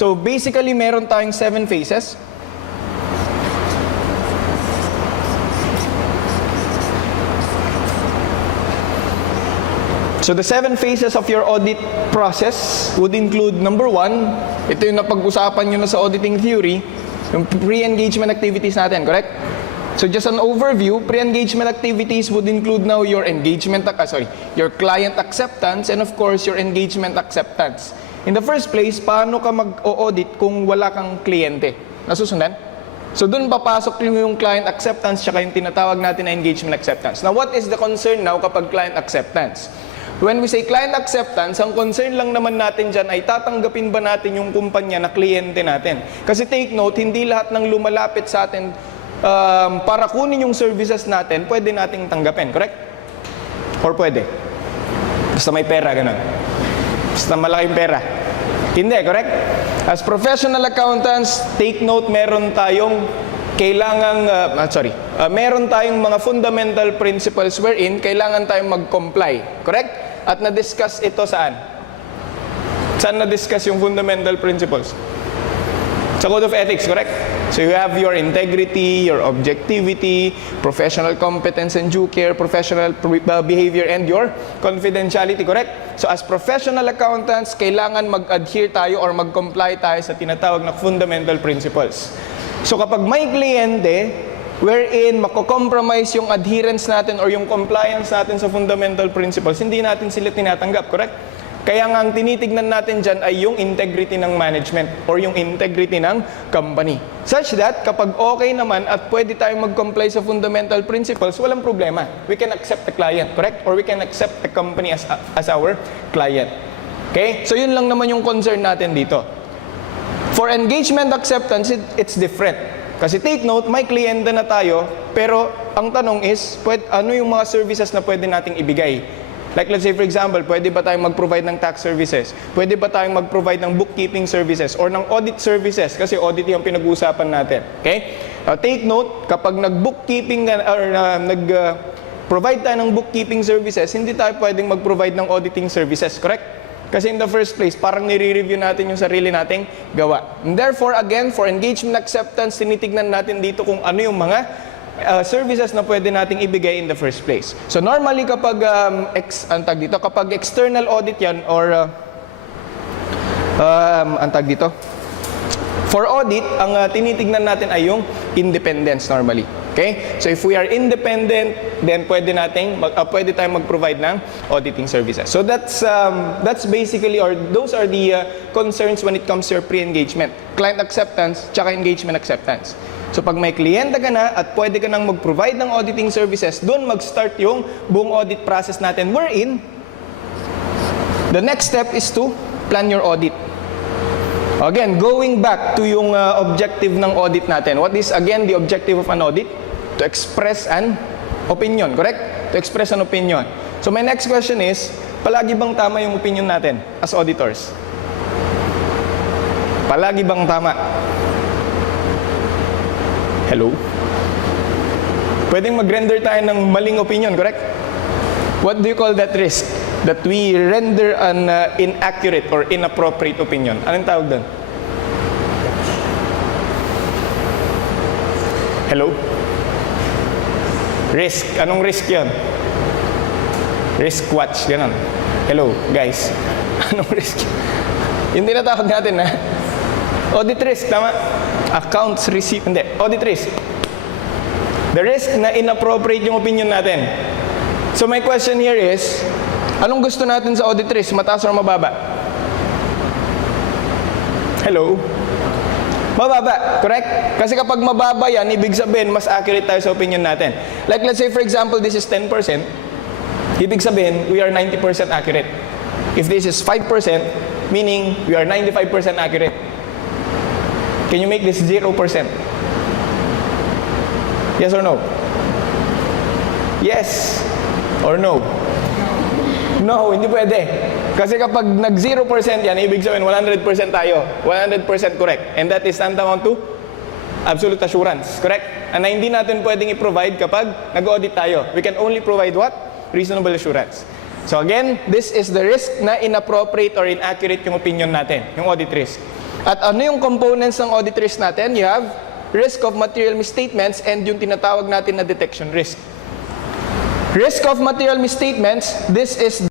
So basically, meron tayong 7 phases. So the 7 phases of your audit process would include, number 1, ito yung napag-usapan nyo na sa auditing theory, yung pre-engagement activities natin, correct? So just an overview, pre-engagement activities would include now your your client acceptance and of course your engagement acceptance. In the first place, paano ka mag-audit kung wala kang kliyente? Nasusundan? So dun papasok yung client acceptance tsaka yung tinatawag natin na engagement acceptance. Now what is the concern now kapag client acceptance? When we say client acceptance, ang concern lang naman natin dyan ay tatanggapin ba natin yung kumpanya na kliyente natin. Kasi take note, hindi lahat ng lumalapit sa atin para kunin yung services natin, pwede nating tanggapin, correct? Or pwede? Basta may pera, ganun. Basta malaking pera. Hindi, correct? As professional accountants, take note, meron tayong meron tayong mga fundamental principles wherein kailangan tayong mag-comply, correct? At na-discuss ito saan? Saan na-discuss yung fundamental principles? Sa Code of Ethics, correct? So you have your integrity, your objectivity, professional competence and due care, professional behavior, and your confidentiality, correct? So as professional accountants, kailangan mag-adhere tayo or mag-comply tayo sa tinatawag na fundamental principles. So kapag may kliyente, wherein mako-compromise yung adherence natin or yung compliance natin sa fundamental principles, hindi natin sila tinatanggap, correct? Kaya nga ang tinitignan natin dyan ay yung integrity ng management or yung integrity ng company. Such that kapag okay naman at pwede tayong mag-comply sa fundamental principles, walang problema. We can accept the client, correct? Or we can accept the company as our client. Okay? So yun lang naman yung concern natin dito. For engagement acceptance, it's different. Kasi take note, may kliyente na tayo, pero ang tanong is, ano yung mga services na pwede nating ibigay? Like let's say for example, pwede ba tayong mag-provide ng tax services? Pwede ba tayong mag-provide ng bookkeeping services? Or ng audit services? Kasi audit yung pinag-uusapan natin. Okay? Take note, kapag nag-bookkeeping or nag-provide tayo ng bookkeeping services, hindi tayo pwedeng mag-provide ng auditing services, correct? Kasi in the first place, parang nire-review natin yung sarili nating gawa. And therefore, again, for engagement acceptance, tinitignan natin dito kung ano yung mga services na pwede nating ibigay in the first place. So normally kapag kapag external audit yan or for audit, ang tinitignan natin ay yung independence normally. Okay? So if we are independent, then pwede tayong mag-provide ng auditing services. So that's basically, or those are the concerns when it comes to your pre-engagement. Client acceptance, tsaka engagement acceptance. So pag may kliyente ka na at pwede ka nang mag-provide ng auditing services, doon mag-start yung buong audit process natin. Wherein, the next step is to plan your audit. Again, going back to yung objective ng audit natin. What is again the objective of an audit? To express an opinion, correct? To express an opinion. So my next question is, palagi bang tama yung opinion natin as auditors? Palagi bang tama? Hello? Pwedeng mag-render tayo ng maling opinion, correct? What do you call that risk? That we render an inaccurate or inappropriate opinion. Anong tawag doon? Hello? Risk. Anong risk yun? Risk watch. Ganon. Hello, guys. Anong risk? Yung tinatawag natin na audit risk, tama? Accounts receipt. Hindi. Audit risk. The risk na inappropriate yung opinion natin. So my question here is, anong gusto natin sa audit risk? Mataas o mababa? Hello? Mababa, correct? Kasi kapag mababa yan, ibig sabihin, mas accurate tayo sa opinion natin. Like let's say for example, this is 10%. Ibig sabihin, we are 90% accurate. If this is 5%, meaning we are 95% accurate. Can you make this 0%? Yes or no? Yes or no? No, hindi pwede. Kasi kapag nag 0% yan, ibig sabihin 100% tayo. 100% correct. And that is tantamount to absolute assurance. Correct? And na hindi natin pwedeng i-provide kapag nag-audit tayo. We can only provide what? Reasonable assurance. So again, this is the risk na inappropriate or inaccurate yung opinion natin. Yung audit risk. At ano yung components ng audit risk natin? You have risk of material misstatements and yung tinatawag natin na detection risk. Risk of material misstatements, this is